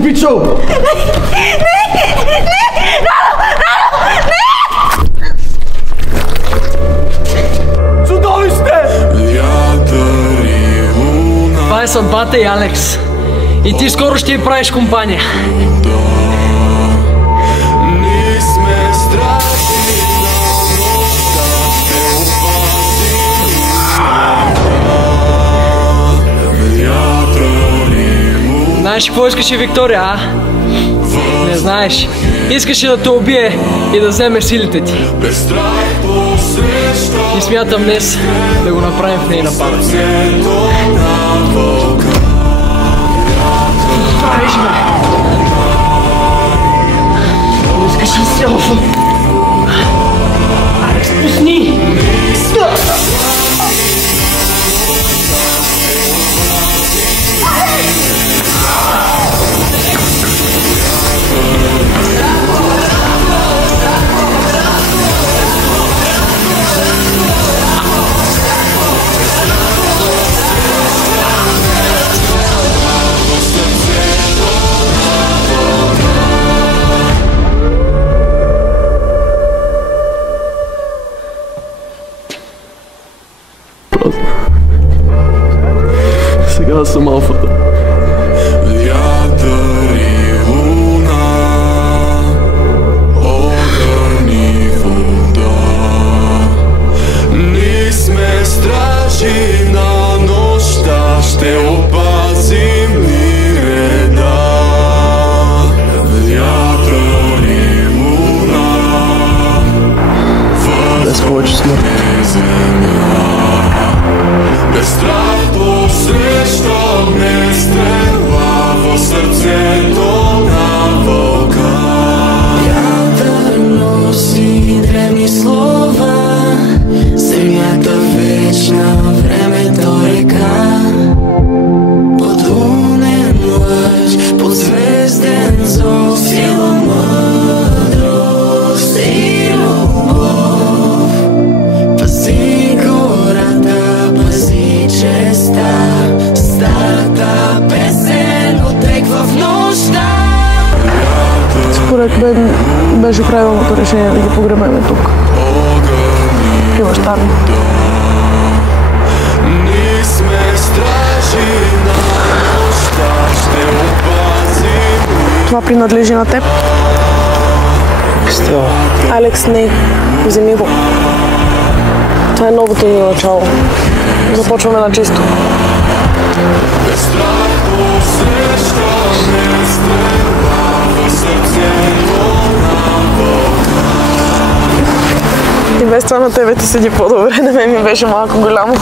обичал! Чудовище! Това е съдбата и Алекс. И ти скоро ще й правиш компания. Знаеш какво искаше Виктория, а? Не знаеш. Искаше да те убие и да вземе силите ти. И смятам днес да го направим в нейна памет. Правиш ме! Не искаш ли селфа? Алекс, пусни! Сега съм алфата. Без повече смърт. Без страх посрещаме стрела в сърцето на вълка. Вятър носи древни слова, земята вечна, времето река. Под лунен лъч, под звезден зов, сила, мъдрост и любов. Пази гората, пази честа, старата песен отреква в нощта. Според мен беше правилното решение да ги погребеме тук. При баща ми. Ние сме стражи на нощта, ще опазим. Това принадлежи на теб. Стела. Алекс, не. Вземи го. Това е новото ни начало. Започваме на чисто. Без страх посрещаме стрела в сърцето на вълка. И без това на тебе ти седи по-добре, на мен ми беше малко голямо.